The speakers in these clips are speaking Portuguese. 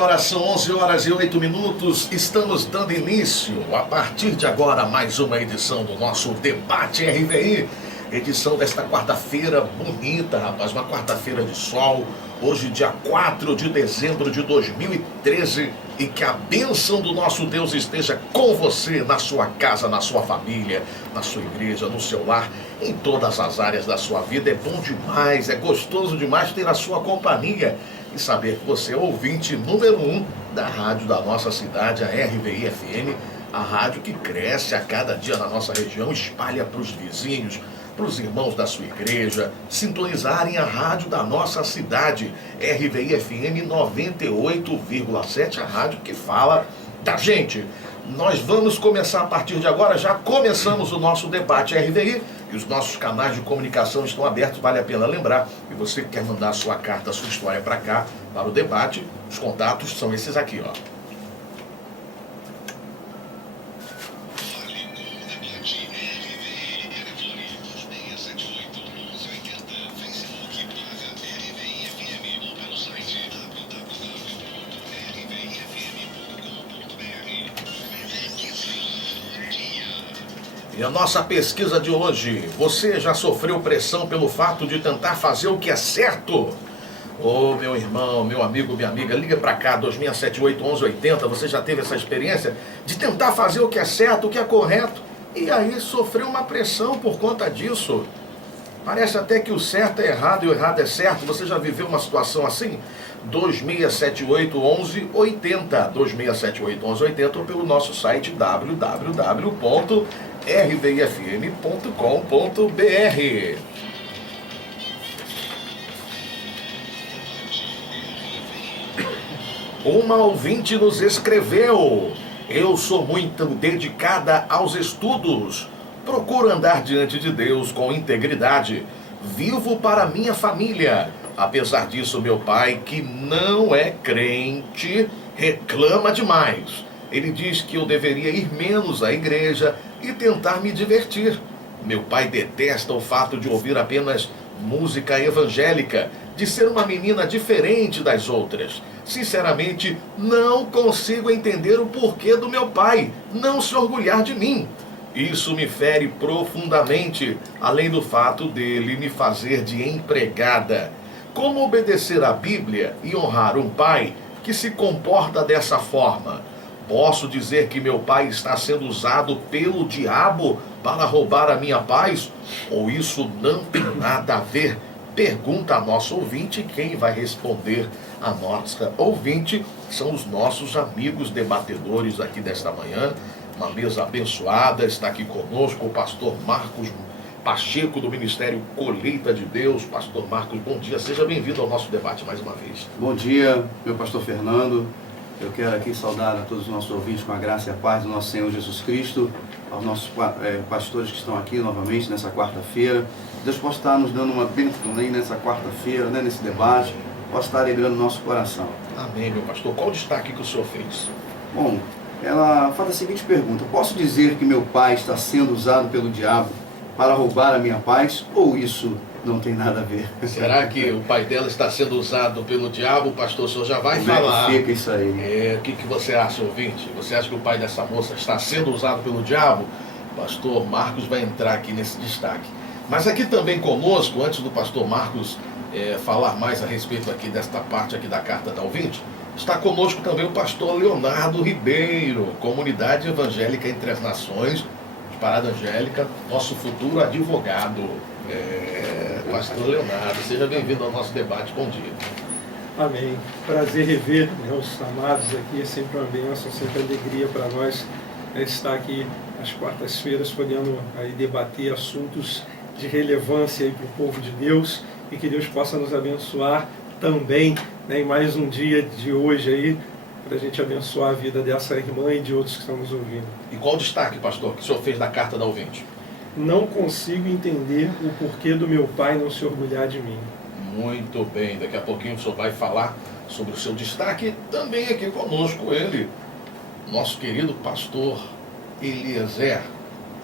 agora são 11 horas e 8 minutos. Estamos dando início, a partir de agora, mais uma edição do nosso Debate RVI. Edição desta quarta-feira bonita, rapaz. Uma quarta-feira de sol. Hoje, dia 4 de dezembro de 2013. E que a bênção do nosso Deus esteja com você, na sua casa, na sua família, na sua igreja, no seu lar, em todas as áreas da sua vida. É bom demais, é gostoso demais ter a sua companhia e saber que você é ouvinte número 1 da rádio da nossa cidade, a RVI FM, a rádio que cresce a cada dia na nossa região, espalha para os vizinhos, para os irmãos da sua igreja, sintonizarem a rádio da nossa cidade, RVI FM 98,7, a rádio que fala da gente. Nós vamos começar a partir de agora, já começamos o nosso Debate RVI e os nossos canais de comunicação estão abertos, vale a pena lembrar. E você que quer mandar a sua carta, a sua história para cá, para o debate, os contatos são esses aqui, ó. E a nossa pesquisa de hoje: você já sofreu pressão pelo fato de tentar fazer o que é certo? Ô, meu irmão, meu amigo, minha amiga, liga pra cá, 2678-1180, você já teve essa experiência de tentar fazer o que é certo, o que é correto, e aí sofreu uma pressão por conta disso? Parece até que o certo é errado e o errado é certo. Você já viveu uma situação assim? 2678-1180, 2678-1180, ou pelo nosso site www.rvifm.com.br. Uma ouvinte nos escreveu: eu sou muito dedicada aos estudos, procuro andar diante de Deus com integridade, vivo para minha família. Apesar disso, meu pai, que não é crente, reclama demais. Ele diz que eu deveria ir menos à igreja e tentar me divertir. Meu pai detesta o fato de ouvir apenas música evangélica, de ser uma menina diferente das outras. Sinceramente, não consigo entender o porquê do meu pai não se orgulhar de mim. Isso me fere profundamente, além do fato dele me fazer de empregada. Como obedecer à Bíblia e honrar um pai que se comporta dessa forma? Posso dizer que meu pai está sendo usado pelo diabo para roubar a minha paz? Ou isso não tem nada a ver? Pergunta a nossa ouvinte. Quem vai responder a nossa ouvinte são os nossos amigos debatedores aqui desta manhã. Uma mesa abençoada. Está aqui conosco o pastor Marcos Pacheco, do Ministério Colheita de Deus. Pastor Marcos, bom dia. Seja bem-vindo ao nosso debate mais uma vez. Bom dia, meu pastor Fernando. Eu quero aqui saudar a todos os nossos ouvintes com a graça e a paz do nosso Senhor Jesus Cristo, aos nossos pastores que estão aqui novamente nessa quarta-feira. Deus possa estar nos dando uma bênção também nessa quarta-feira, né, nesse debate, possa estar alegrando o nosso coração. Amém, meu pastor. Qual o destaque que o senhor fez? Bom, ela faz a seguinte pergunta: posso dizer que meu pai está sendo usado pelo diabo para roubar a minha paz, ou isso não tem nada a ver? Será que o pai dela está sendo usado pelo diabo? Pastor, o senhor já vai falar. Como é que fica isso aí? O que você acha, ouvinte? Você acha que o pai dessa moça está sendo usado pelo diabo? Pastor Marcos vai entrar aqui nesse destaque. Mas aqui também conosco, antes do pastor Marcos falar mais a respeito aqui desta parte aqui da carta da ouvinte, está conosco também o pastor Leonardo Ribeiro, Comunidade Evangélica Entre as Nações, Parada Angélica, nosso futuro advogado. Pastor Leonardo, seja bem-vindo ao nosso debate. Bom dia. Amém. Prazer rever, os amados aqui. É sempre uma bênção, sempre alegria para nós estar aqui às quartas-feiras, podendo aí debater assuntos de relevância para o povo de Deus, e que Deus possa nos abençoar também, em mais um dia de hoje aí, para a gente abençoar a vida dessa irmã e de outros que estão nos ouvindo. E qual o destaque, pastor, que o senhor fez da carta da ouvinte? Não consigo entender o porquê do meu pai não se orgulhar de mim. Muito bem, daqui a pouquinho o senhor vai falar sobre o seu destaque. Também aqui conosco ele, nosso querido pastor Eliezer,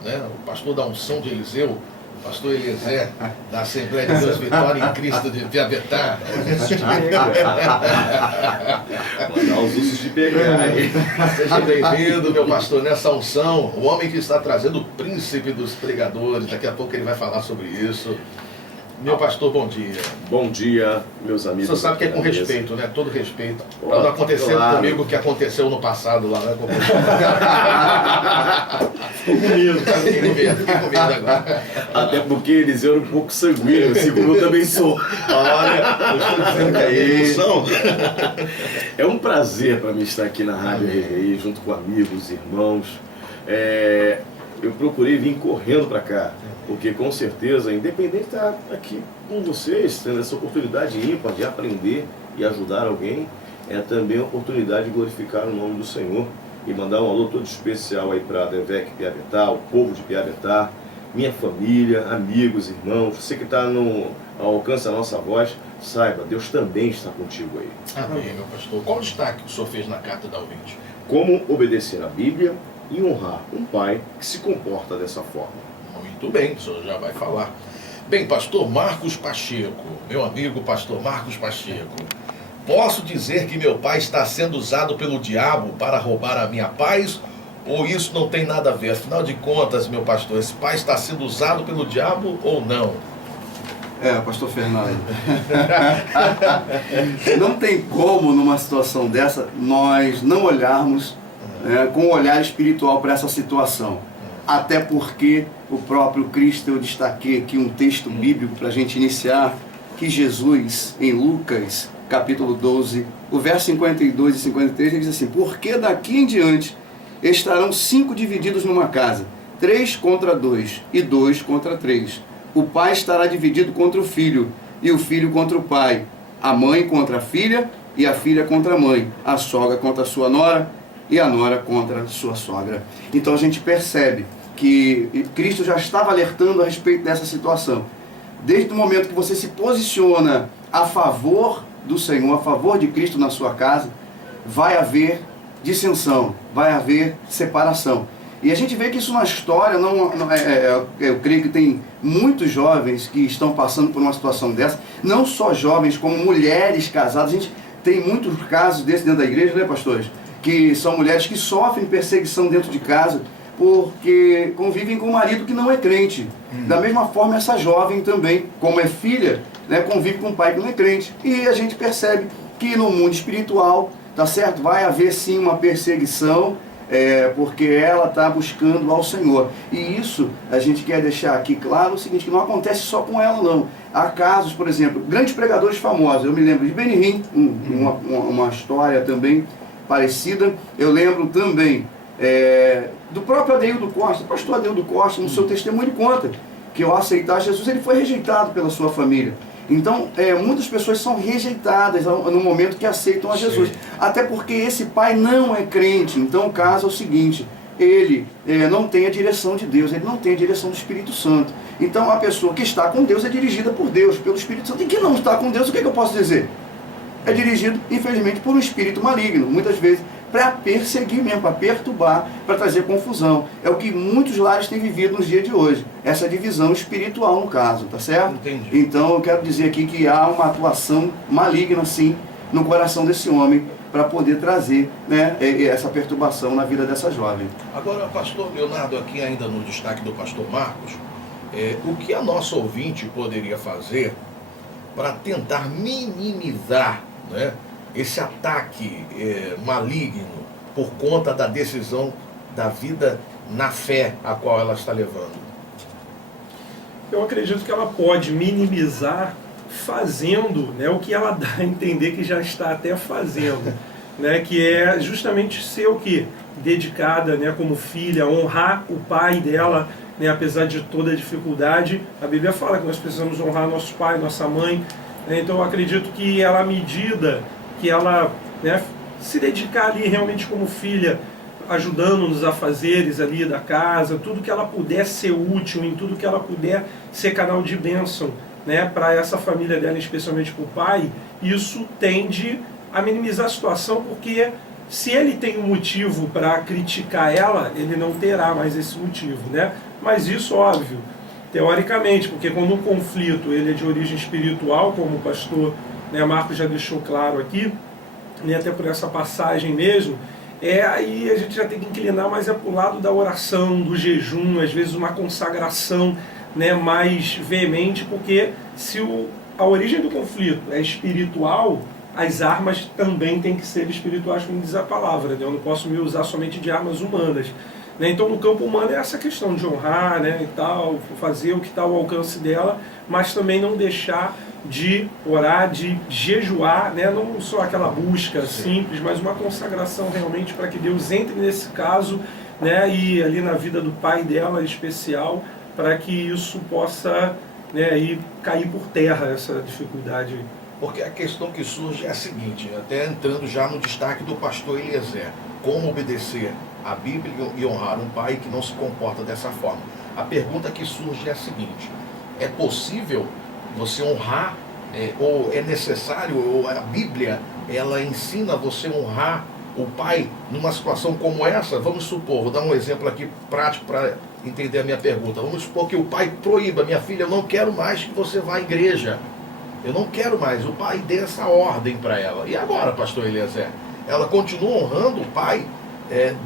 né? O pastor da unção de Eliseu, Pastor Eliezer, da Assembleia de Deus Vitória em Cristo de Piabetá. Mandar os ursos de pegar. Seja bem-vindo, meu pastor, nessa unção. O homem que está trazendo o príncipe dos pregadores. Daqui a pouco ele vai falar sobre isso. Meu pastor, bom dia. Bom dia, meus amigos. Você sabe que é com respeito, né? Todo respeito. Pô, Para não acontecer claro. comigo o que aconteceu no passado lá, né? Ficou com medo. Fiquei com medo agora. Até porque Eliseu era um pouco sanguíneo, segundo eu também sou. Olha, eu estou dizendo que é emoção. É um prazer para mim estar aqui na Rádio RRI, junto com amigos, irmãos. Eu procurei vir correndo para cá, porque com certeza, independente de estar aqui com vocês, tendo essa oportunidade ímpar de aprender e ajudar alguém, é também a oportunidade de glorificar o nome do Senhor e mandar um alô todo especial aí para a Devec Piabetá, o povo de Piabetá, minha família, amigos, irmãos, você que está ao alcance da nossa voz, saiba, Deus também está contigo aí. Amém, meu pastor. Qual o destaque que o senhor fez na carta da ouvinte? Como obedecer à Bíblia e honrar um pai que se comporta dessa forma. Muito bem, o senhor já vai falar. Bem, pastor Marcos Pacheco, meu amigo pastor Marcos Pacheco, posso dizer que meu pai está sendo usado pelo diabo para roubar a minha paz? Ou isso não tem nada a ver? Afinal de contas, meu pastor, esse pai está sendo usado pelo diabo ou não? Pastor Fernando. Não tem como, numa situação dessa, nós não olharmos com um olhar espiritual para essa situação. Até porque o próprio Cristo, eu destaquei aqui um texto bíblico para a gente iniciar, que Jesus, em Lucas, capítulo 12, o verso 52 e 53, ele diz assim: porque daqui em diante estarão 5 divididos numa casa, 3 contra 2 e 2 contra 3. O pai estará dividido contra o filho, e o filho contra o pai, a mãe contra a filha, e a filha contra a mãe, a sogra contra a sua nora, e a nora contra a sua sogra. Então a gente percebe que Cristo já estava alertando a respeito dessa situação. Desde o momento que você se posiciona a favor do Senhor, a favor de Cristo na sua casa, vai haver dissensão, vai haver separação. E a gente vê que isso na história, eu creio que tem muitos jovens que estão passando por uma situação dessa, não só jovens, como mulheres casadas. A gente tem muitos casos desses dentro da igreja, né, pastores? Que são mulheres que sofrem perseguição dentro de casa, porque convivem com um marido que não é crente. Da mesma forma, essa jovem também, como é filha, convive com um pai que não é crente. E a gente percebe que no mundo espiritual, tá certo? Vai haver sim uma perseguição, porque ela está buscando ao Senhor. E isso a gente quer deixar aqui claro o seguinte, que não acontece só com ela, não. Há casos, por exemplo, grandes pregadores famosos. Eu me lembro de Benihim, uma história também parecida. Eu lembro também do próprio Adeildo Costa. O pastor Adeildo Costa, no seu testemunho, conta que ao aceitar Jesus, ele foi rejeitado pela sua família. Então, muitas pessoas são rejeitadas no momento que aceitam a Jesus. Até porque esse pai não é crente. Então, o caso é o seguinte, ele não tem a direção de Deus, ele não tem a direção do Espírito Santo. Então, a pessoa que está com Deus é dirigida por Deus, pelo Espírito Santo. E que não está com Deus, o que eu posso dizer? É dirigido, infelizmente, por um espírito maligno, muitas vezes, para perseguir mesmo, para perturbar, para trazer confusão. É o que muitos lares têm vivido nos dias de hoje. Essa divisão espiritual, no caso, tá certo? Entendi. Então, eu quero dizer aqui que há uma atuação maligna, sim, no coração desse homem, para poder trazer essa perturbação na vida dessa jovem. Agora, pastor Leonardo, aqui ainda no destaque do pastor Marcos, o que a nossa ouvinte poderia fazer para tentar minimizar, esse ataque maligno por conta da decisão da vida na fé a qual ela está levando? Eu acredito que ela pode minimizar fazendo o que ela dá a entender que já está até fazendo, que é justamente ser o quê? Dedicada, como filha, honrar o pai dela, apesar de toda a dificuldade. A Bíblia fala que nós precisamos honrar nosso pai, nossa mãe. Então eu acredito que ela, à medida que ela se dedicar ali realmente como filha, ajudando nos afazeres ali da casa, tudo que ela puder ser útil, em tudo que ela puder ser canal de bênção para essa família dela, especialmente para o pai, isso tende a minimizar a situação, porque se ele tem um motivo para criticar ela, ele não terá mais esse motivo, Mas isso, óbvio, teoricamente, porque quando um conflito ele é de origem espiritual, como o pastor, né, Marcos já deixou claro aqui, né, até por essa passagem mesmo, aí a gente já tem que inclinar mais para o lado da oração, do jejum, às vezes uma consagração, né, mais veemente, porque se a origem do conflito é espiritual, as armas também têm que ser espirituais, como diz a palavra, né? Eu não posso me usar somente de armas humanas, né? Então no campo humano é essa questão de honrar, né, e tal, fazer o que está ao alcance dela, mas também não deixar de orar, de jejuar, né? Não só aquela busca simples, mas uma consagração realmente para que Deus entre nesse caso, né, e ali na vida do pai dela em especial, para que isso possa, né, ir cair por terra, essa dificuldade. Porque a questão que surge é a seguinte, até entrando já no destaque do pastor Eliezer, como obedecer a Bíblia e honrar um pai que não se comporta dessa forma. A pergunta que surge é a seguinte: é possível você honrar, ou é necessário, ou a Bíblia ela ensina você a honrar o pai numa situação como essa? Vamos supor, vou dar um exemplo aqui prático para entender a minha pergunta. Vamos supor que o pai proíba: minha filha, eu não quero mais que você vá à igreja. Eu não quero mais. O pai dê essa ordem para ela. E agora, pastor Eliezer? Ela continua honrando o pai,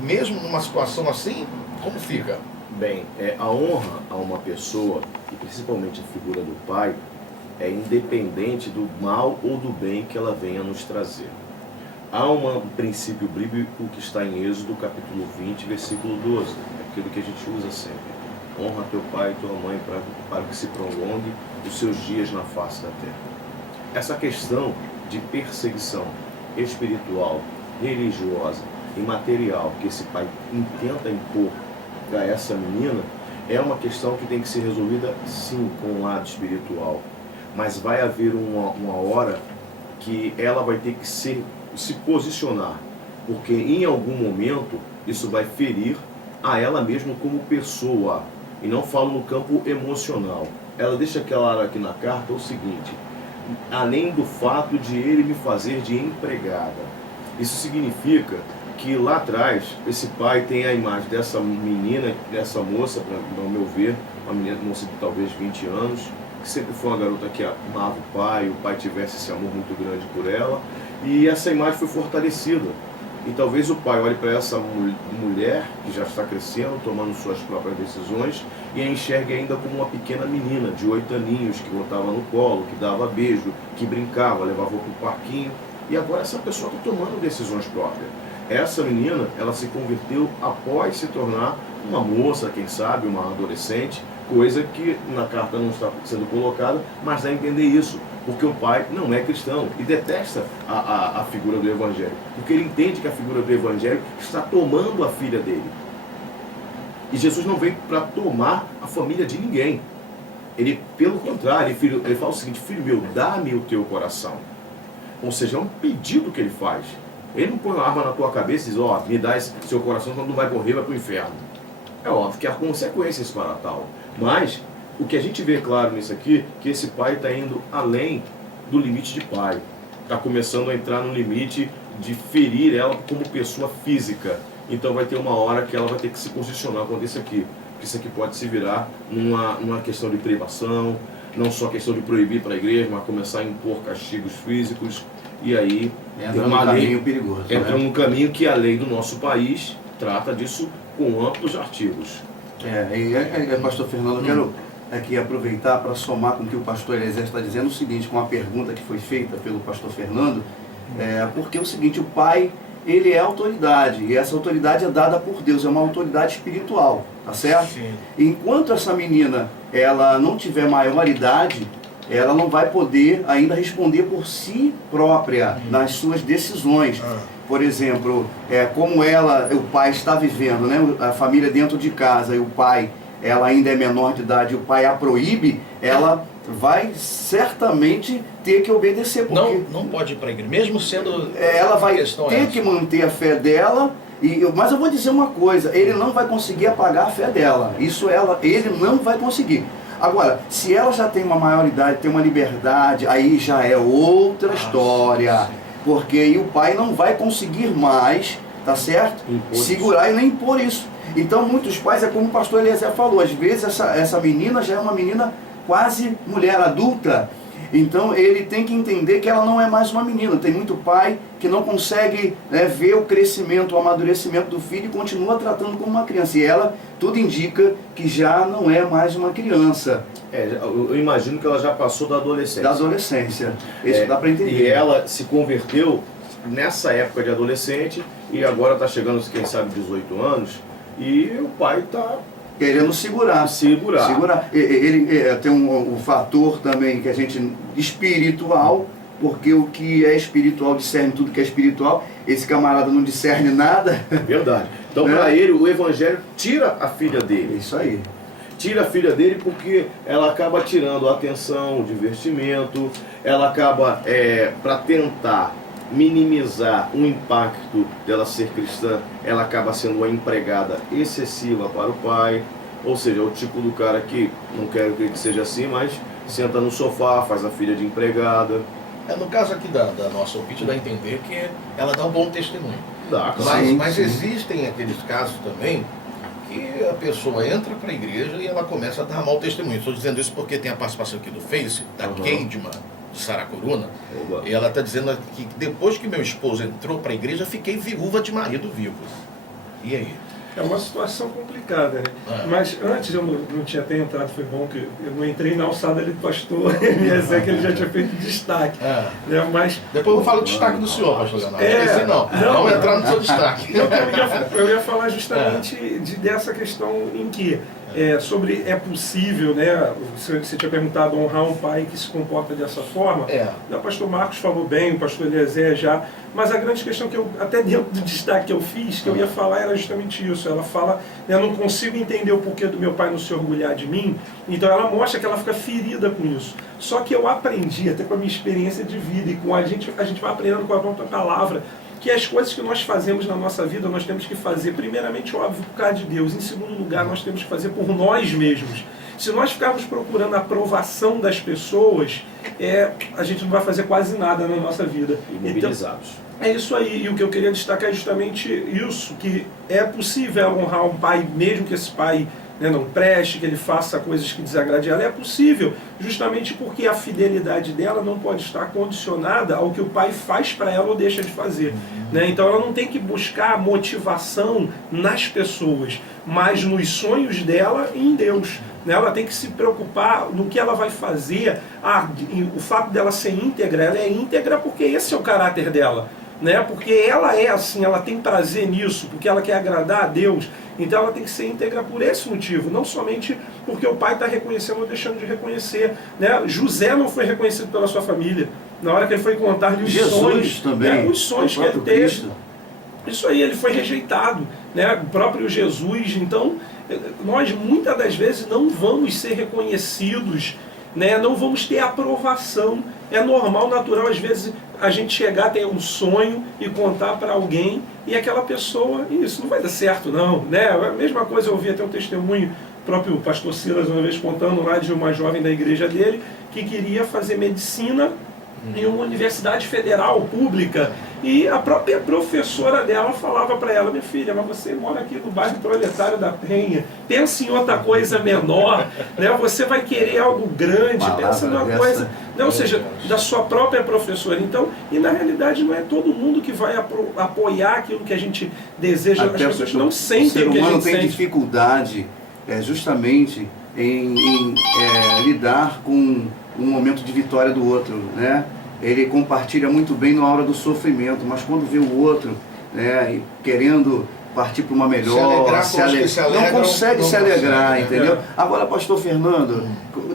mesmo numa situação assim? Como fica? Bem, a honra a uma pessoa, e principalmente a figura do pai, é independente do mal ou do bem que ela venha nos trazer. Há um princípio bíblico que está em Êxodo, capítulo 20, versículo 12, aquilo que a gente usa sempre. Honra teu pai e tua mãe para que se prolongue os seus dias na face da terra. Essa questão de perseguição espiritual, religiosa e material que esse pai tenta impor para essa menina é uma questão que tem que ser resolvida sim com o lado espiritual. Mas vai haver uma hora que ela vai ter que se posicionar, porque em algum momento isso vai ferir a ela mesma como pessoa. E não falo no campo emocional. Ela deixa claro aqui na carta o seguinte: além do fato de ele me fazer de empregada. Isso significa que lá atrás, esse pai tem a imagem dessa menina, dessa moça, ao meu ver, uma menina, moça de talvez 20 anos, que sempre foi uma garota que amava o pai tivesse esse amor muito grande por ela, e essa imagem foi fortalecida. E talvez o pai olhe para essa mulher que já está crescendo, tomando suas próprias decisões, e a enxergue ainda como uma pequena menina de 8 aninhos que botava no colo, que dava beijo, que brincava, levava para o parquinho. E agora essa pessoa está tomando decisões próprias. Essa menina, ela se converteu após se tornar uma moça, quem sabe, uma adolescente, coisa que na carta não está sendo colocada, mas dá a entender isso. Porque o pai não é cristão e detesta a figura do Evangelho. Porque ele entende que a figura do Evangelho está tomando a filha dele. E Jesus não veio para tomar a família de ninguém. Ele, pelo contrário, ele fala o seguinte: filho meu, dá-me o teu coração. Ou seja, é um pedido que ele faz. Ele não põe uma arma na tua cabeça e diz: ó, me dá esse seu coração, quando vai morrer, vai para o inferno. É óbvio que há consequências para tal. Mas o que a gente vê claro nisso aqui, que esse pai está indo além do limite de pai. Está começando a entrar no limite de ferir ela como pessoa física. Então vai ter uma hora que ela vai ter que se posicionar contra isso aqui. Porque isso aqui pode se virar numa questão de privação, não só questão de proibir para a igreja, mas começar a impor castigos físicos. E aí entra num caminho perigoso. Entra num caminho que a lei do nosso país trata disso com amplos artigos. Pastor Fernando, eu quero aqui aproveitar para somar com o que o pastor Eliezer está dizendo o seguinte, com a pergunta que foi feita pelo pastor Fernando, porque é o seguinte: o pai, ele é autoridade, e essa autoridade é dada por Deus, é uma autoridade espiritual, tá certo? Sim. Enquanto essa menina, ela não tiver maioridade, ela não vai poder ainda responder por si própria nas suas decisões. Por exemplo, como o pai está vivendo, né, a família dentro de casa, e o pai, ela ainda é menor de idade, e o pai a proíbe, ela vai certamente ter que obedecer. Porque Não pode ir para a igreja, mesmo sendo... ela vai ter que manter a fé dela, mas eu vou dizer uma coisa: ele não vai conseguir apagar a fé dela. Ele não vai conseguir. Agora, se ela já tem uma maioridade, tem uma liberdade, aí já é outra história. Porque aí o pai não vai conseguir mais tá certo? Impor Segurar e nem impor isso. Então muitos pais, é como o pastor Eliezer falou, às vezes essa menina já é uma menina quase mulher adulta. Então ele tem que entender que ela não é mais uma menina. Tem muito pai que não consegue ver o crescimento, o amadurecimento do filho e continua tratando como uma criança. E ela, tudo indica que já não é mais uma criança. Eu imagino que ela já passou da adolescência. Da adolescência. Isso dá para entender. E ela se converteu nessa época de adolescente e agora está chegando, quem sabe, 18 anos e o pai está querendo segurar. Ele tem um fator também que a gente espiritual, porque o que é espiritual discerne tudo que é espiritual. Esse camarada não discerne nada. Verdade. Então, para ele, o evangelho tira a filha dele. Isso aí. Tira a filha dele porque ela acaba tirando a atenção, o divertimento, ela acaba, para tentar minimizar o impacto dela ser cristã, ela acaba sendo uma empregada excessiva para o pai, ou seja, é o tipo do cara que, não quero que seja assim, mas senta no sofá, faz a filha de empregada. No caso aqui da nossa ouvinte, dá a entender que ela dá um bom testemunho. Dá, claro. Mas existem aqueles casos também que a pessoa entra para a igreja e ela começa a dar mau testemunho. Estou dizendo isso porque tem a participação aqui do Face, da Keidma, de Saracuruna, e ela está dizendo que depois que meu esposo entrou para a igreja, fiquei viúva de marido vivo. E aí? É uma situação complicada, né? Mas antes eu não tinha até entrado, foi bom que eu não entrei na alçada ali do pastor Eliezer, que ele já tinha feito destaque. Né? Mas, depois eu falo o destaque do senhor, pastor Leonardo. Não, vamos entrar no seu destaque. Eu ia falar justamente dessa questão em que sobre é possível, né? Você tinha perguntado honrar um pai que se comporta dessa forma. O pastor Marcos falou bem, o pastor Eliezer já. Mas a grande questão que eu, até dentro do destaque que eu fiz, que eu ia falar era justamente isso. Ela fala, eu não consigo entender o porquê do meu pai não se orgulhar de mim. Então ela mostra que ela fica ferida com isso. Só que eu aprendi, até com a minha experiência de vida, e com a gente vai aprendendo com a própria palavra, que as coisas que nós fazemos na nossa vida, nós temos que fazer, primeiramente, óbvio, por causa de Deus. Em segundo lugar, nós temos que fazer por nós mesmos. Se nós ficarmos procurando a aprovação das pessoas, a gente não vai fazer quase nada na nossa vida. Imobilizados. Então, é isso aí. E o que eu queria destacar é justamente isso, que é possível honrar um pai, mesmo que esse pai não preste, que ele faça coisas que desagradem ela. É possível, justamente porque a fidelidade dela não pode estar condicionada ao que o pai faz para ela ou deixa de fazer. Então ela não tem que buscar motivação nas pessoas, mas nos sonhos dela e em Deus. Ela tem que se preocupar no que ela vai fazer. O fato dela ser íntegra, ela é íntegra porque esse é o caráter dela. Porque ela é assim, ela tem prazer nisso, porque ela quer agradar a Deus. Então ela tem que ser íntegra por esse motivo, não somente porque o pai está reconhecendo ou deixando de reconhecer. José não foi reconhecido pela sua família. Na hora que ele foi contar-lhe os sonhos, também, os sonhos que ele teve. Isso aí, ele foi rejeitado. O próprio Jesus. Então, nós muitas das vezes não vamos ser reconhecidos, não vamos ter aprovação. É normal, natural, às vezes a gente chegar, ter um sonho e contar para alguém e aquela pessoa, isso não vai dar certo não, A mesma coisa, eu ouvi até um testemunho, o próprio pastor Silas uma vez contando lá de uma jovem da igreja dele que queria fazer medicina em uma universidade federal, pública, e a própria professora dela falava para ela, minha filha, mas você mora aqui no bairro Proletário da Penha, pensa em outra coisa menor, você vai querer algo grande, pensa numa coisa, ou seja, da sua própria professora. Então, e na realidade não é todo mundo que vai apoiar aquilo que a gente deseja, as pessoas não sentem o que a gente sente. O ser humano tem dificuldade justamente em lidar com um momento de vitória do outro, Ele compartilha muito bem na hora do sofrimento, mas quando vê o outro, querendo partir para uma melhor, não consegue se alegrar, entendeu? Agora, pastor Fernando,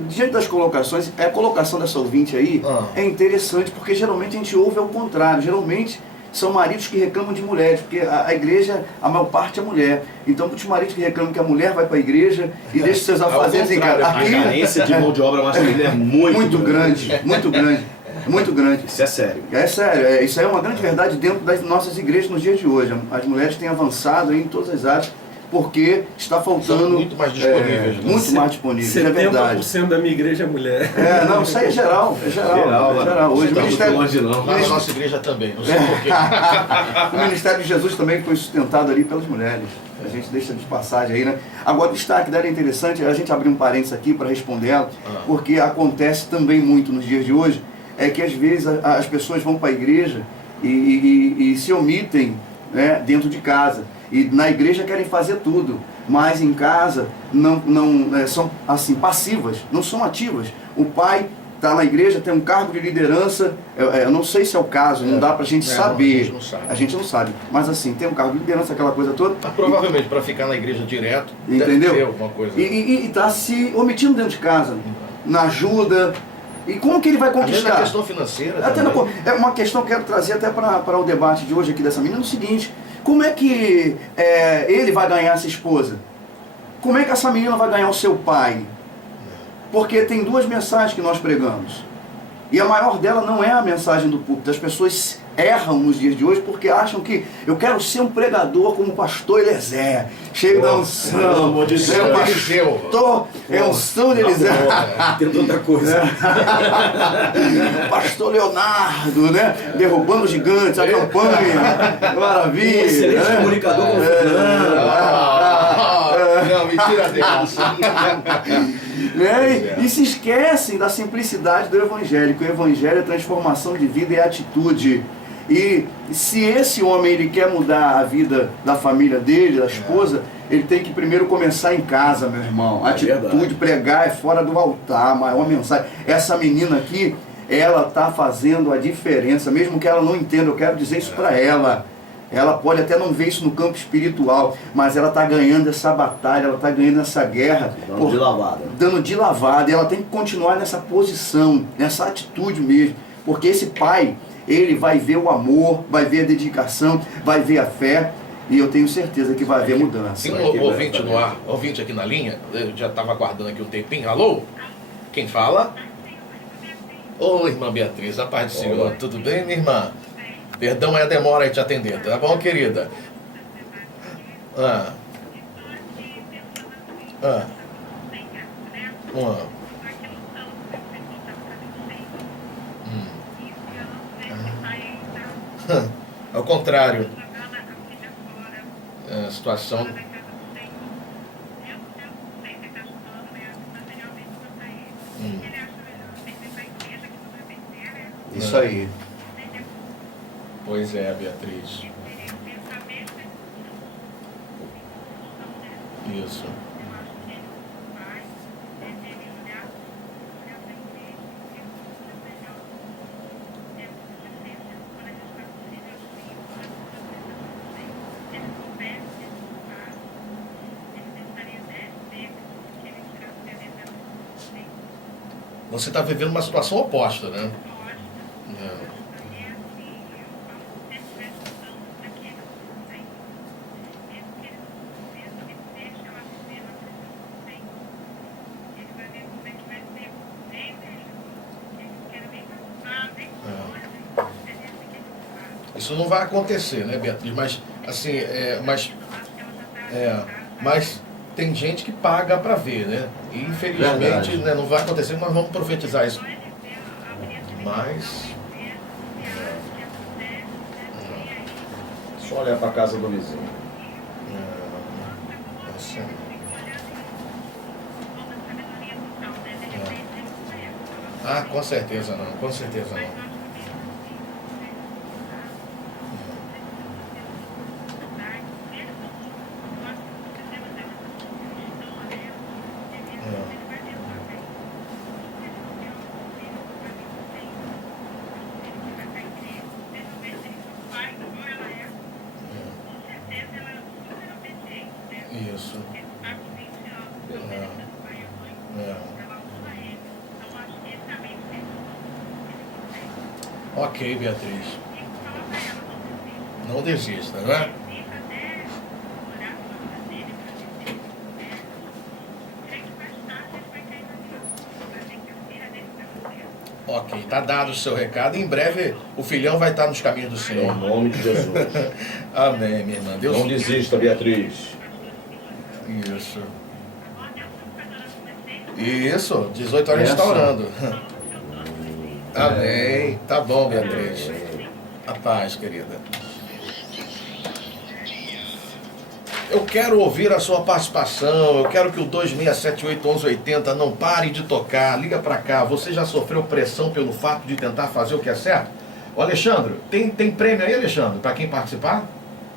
diante das colocações, a colocação dessa ouvinte aí é interessante, porque geralmente a gente ouve ao contrário, geralmente são maridos que reclamam de mulheres, porque a igreja, a maior parte é mulher. Então, muitos maridos que reclamam que a mulher vai para a igreja e deixa seus afazeres em casa. A carência de mão de obra masculina é muito grande. Muito grande. Isso é sério. É sério. Isso é uma grande verdade dentro das nossas igrejas nos dias de hoje. As mulheres têm avançado em todas as áreas, porque está faltando... São muito mais disponíveis, né? Muito mais disponíveis, é verdade. 70% da minha igreja é mulher. Não, isso aí é geral. É geral. Hoje o Ministério... longe, não. Lá na nossa igreja também, não sei porquê. O Ministério de Jesus também foi sustentado ali pelas mulheres. A gente deixa de passagem aí, né? Agora, o destaque dela é interessante, a gente abriu um parênteses aqui para responder ela, porque acontece também muito nos dias de hoje, é que às vezes as pessoas vão para a igreja e se omitem, né, dentro de casa. E na igreja querem fazer tudo, mas em casa não são assim, passivas, não são ativas. O pai está na igreja, tem um cargo de liderança, eu não sei se é o caso, não dá pra gente saber. A gente não sabe. Mas assim, tem um cargo de liderança, aquela coisa toda. Provavelmente para ficar na igreja direto, entendeu? Deve ter alguma coisa. E está se omitindo dentro de casa, na ajuda. E como que ele vai conquistar? Até na questão financeira. É uma questão que eu quero trazer até para o debate de hoje aqui dessa menina, é o seguinte: como é que ele vai ganhar essa esposa? Como é que essa menina vai ganhar o seu pai? Porque tem duas mensagens que nós pregamos. E a maior dela não é a mensagem do púlpito. As pessoas erram nos dias de hoje porque acham que eu quero ser um pregador como o pastor Eliezer, cheio da unção. Pastor é unção de Eliezer. Tem tanta coisa. Pastor Leonardo, né? Derrubando gigantes, a campanha. Maravilha. Excelente comunicador como Não, mentira dessa. Né? E se esquecem da simplicidade do Evangelho, que o Evangelho é transformação de vida e atitude. E se esse homem ele quer mudar a vida da família dele, da esposa, ele tem que primeiro começar em casa, meu irmão. Atitude, pregar é fora do altar, a maior mensagem. Essa menina aqui, ela está fazendo a diferença, mesmo que ela não entenda, eu quero dizer isso para ela. Ela pode até não ver isso no campo espiritual, mas ela está ganhando essa batalha, ela está ganhando essa guerra. Dando de lavada. Dando de lavada. E ela tem que continuar nessa posição, nessa atitude mesmo. Porque esse pai, ele vai ver o amor, vai ver a dedicação, vai ver a fé. E eu tenho certeza que vai haver mudança. Tem um ouvinte no ar, ouvinte aqui na linha, eu já estava aguardando aqui um tempinho. Alô? Quem fala? Ô, irmã Beatriz, a paz do Senhor. Tudo bem, minha irmã? Perdão é a demora em te atender, tá bom, querida? Ao contrário. A situação... Isso aí. Pois é, Beatriz. Isso. Você está vivendo uma situação oposta, né? Isso não vai acontecer, né, Beatriz? Mas, assim, mas tem gente que paga para ver, né? E, infelizmente, né, não vai acontecer, mas vamos profetizar isso. Mas... Só olhar para a casa do vizinho. Com certeza não, com certeza não. Isso. Ok, Beatriz. Não desista, né? Ok, tá dado o seu recado. Em breve o filhão vai estar nos caminhos do Senhor. Em nome de Jesus. Amém, minha irmã. Deus Não desista, Beatriz. Isso. Isso, 18 horas a gente está orando. Amém. Tá bom, Beatriz. A paz, querida. Eu quero ouvir a sua participação. Eu quero que o 26781180 não pare de tocar. Liga pra cá. Você já sofreu pressão pelo fato de tentar fazer o que é certo? Ô, Alexandre, tem prêmio aí, Alexandre, para quem participar?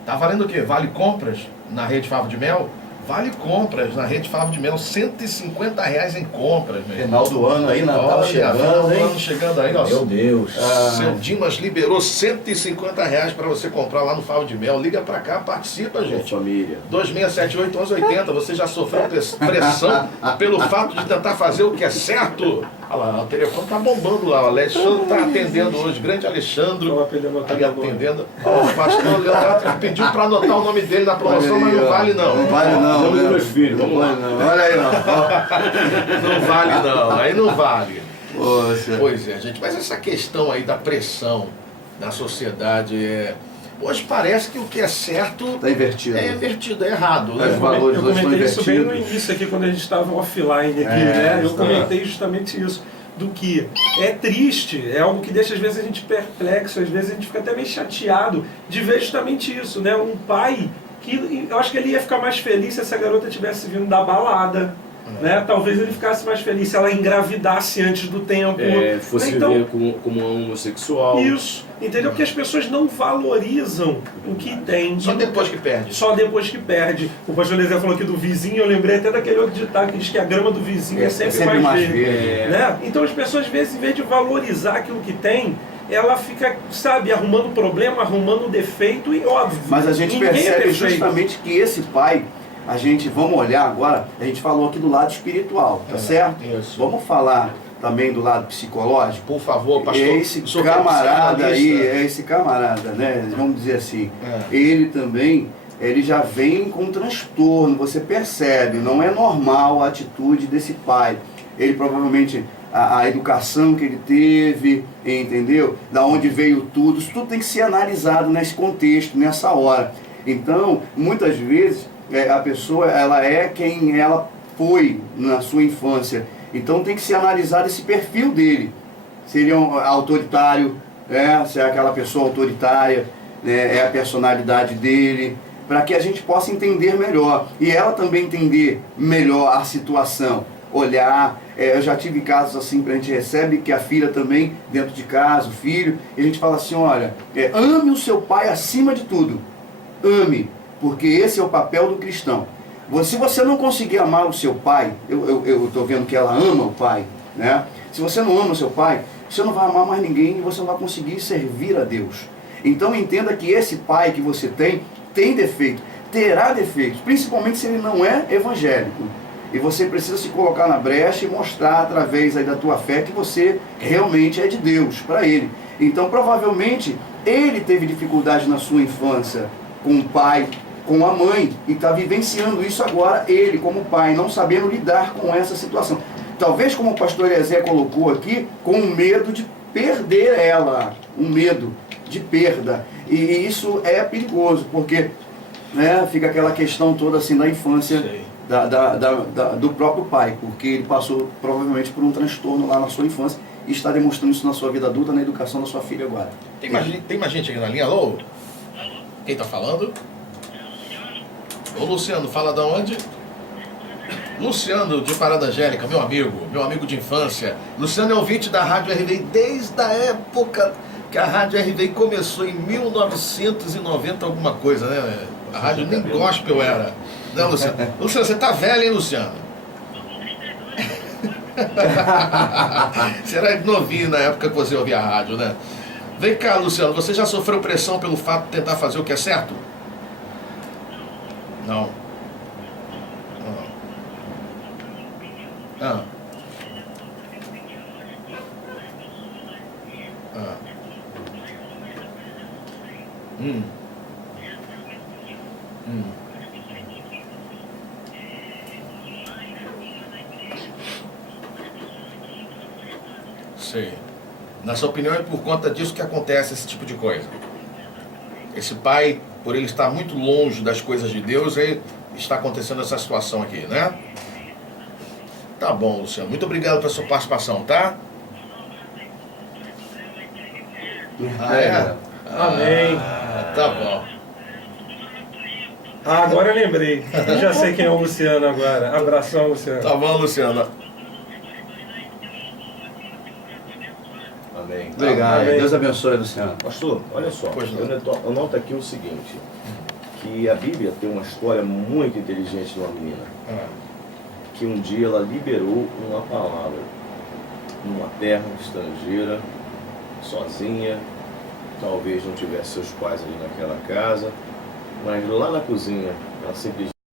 Tá valendo o quê? Vale compras na Rede Favo de Mel? Vale compras na Rede Favo de Mel, R$150 em compras, meu irmão. Final do ano aí, Natal chegando, final hein? do ano chegando aí, ó. Meu Deus. Seu Dimas liberou R$150 para você comprar lá no Favo de Mel. Liga pra cá, participa, gente. Família. 26781180. Você já sofreu pressão pelo fato de tentar fazer o que é certo? Olha lá, o telefone tá bombando lá. O Alexandre tá atendendo hoje. Grande Alexandre. Ali atendendo. Ó, o pastor Leonardo pediu para anotar o nome dele na promoção, mas não vale não. Não vale não. Vamos ver meus filhos, vamos lá. Olha aí, ó. Não vale não. Aí não vale. Poxa. Pois é, gente. Mas essa questão aí da pressão na sociedade hoje parece que o que é certo Tá invertido. é invertido, é errado, Os né? valores Eu hoje estão comentei isso bem no invertidos. início aqui, quando a gente estava offline aqui, né? Eu está. comentei justamente isso, do que é triste, é algo que deixa às vezes a gente perplexo, às vezes a gente fica até meio chateado de ver justamente isso, né? Um pai que, eu acho que ele ia ficar mais feliz se essa garota tivesse vindo da balada, né? Talvez ele ficasse mais feliz se ela engravidasse antes do tempo. Fosse Então, viver como um homossexual. isso, entendeu? Porque as pessoas não valorizam o que tem. Só depois que perde. Só depois que perde. O pastor Lezé falou aqui do vizinho, eu lembrei até daquele outro ditado que diz que a grama do vizinho é sempre mais verde. Né? Então as pessoas, às vezes, em vez de valorizar aquilo que tem, ela fica, sabe, arrumando problema, arrumando defeito e óbvio. Mas a gente ninguém é percebe perfeito. justamente que esse pai, vamos olhar agora, a gente falou aqui do lado espiritual, tá certo? Isso. Vamos falar também do lado psicológico? Por favor, pastor. Esse o senhor que é camarada aí, psicanalista. esse camarada, né? Vamos dizer assim, ele também, ele já vem com transtorno, você percebe, não é normal a atitude desse pai. Ele provavelmente, a educação que ele teve, entendeu? Da onde veio tudo, isso tudo tem que ser analisado nesse contexto, nessa hora. Então, muitas vezes, a pessoa, ela é quem ela foi na sua infância. Então tem que ser analisado esse perfil dele. Se ele é um autoritário, se é aquela pessoa autoritária, é a personalidade dele, para que a gente possa entender melhor. E ela também entender melhor a situação. Olhar, eu já tive casos assim que a gente recebe, que a filha também, dentro de casa, o filho, e a gente fala assim, olha, ame o seu pai acima de tudo. Ame, porque esse é o papel do cristão. Se você não conseguir amar o seu pai, eu estou vendo que ela ama o pai, né? Se você não ama o seu pai, você não vai amar mais ninguém e você não vai conseguir servir a Deus. Então entenda que esse pai que você tem defeito, terá defeitos, principalmente se ele não é evangélico. E você precisa se colocar na brecha e mostrar através aí da tua fé que você realmente é de Deus para ele. Então provavelmente ele teve dificuldade na sua infância com o pai, com a mãe, e está vivenciando isso agora, ele como pai, não sabendo lidar com essa situação. Talvez, como o pastor Eliezer colocou aqui, com medo de perder ela, um medo de perda. E isso é perigoso, porque fica aquela questão toda assim da infância do próprio pai, porque ele passou provavelmente por um transtorno lá na sua infância e está demonstrando isso na sua vida adulta, na educação da sua filha agora. Tem mais gente aqui na linha? Alô? Quem está falando? Ô Luciano, fala da onde? Luciano de Parada Angélica, meu amigo de infância. Luciano é ouvinte da Rádio RVI desde a época que a Rádio RVI começou, em 1990 alguma coisa, né? A rádio nem gospel era. Né, Luciano? Luciano, você tá velho, hein, Luciano? Você era novinho na época que você ouvia a rádio, né? Vem cá, Luciano, você já sofreu pressão pelo fato de tentar fazer o que é certo? Não. Ah. Ah. Sei. Na sua opinião, é por conta disso que acontece esse tipo de coisa? Esse pai, por ele estar muito longe das coisas de Deus, está acontecendo essa situação aqui, né? Tá bom, Luciano. Muito obrigado pela sua participação, tá? Ah, é? Amém. Tá bom. Ah, agora eu lembrei. Eu já sei quem é o Luciano agora. Abração, Luciano. Tá bom, Luciano. Amém. Obrigado. Amém. Deus abençoe, Luciano. Pastor, olha só, Pois não. eu noto aqui o seguinte, que a Bíblia tem uma história muito inteligente de uma menina, que um dia ela liberou uma palavra numa terra estrangeira, sozinha, talvez não tivesse seus pais ali naquela casa, mas lá na cozinha ela simplesmente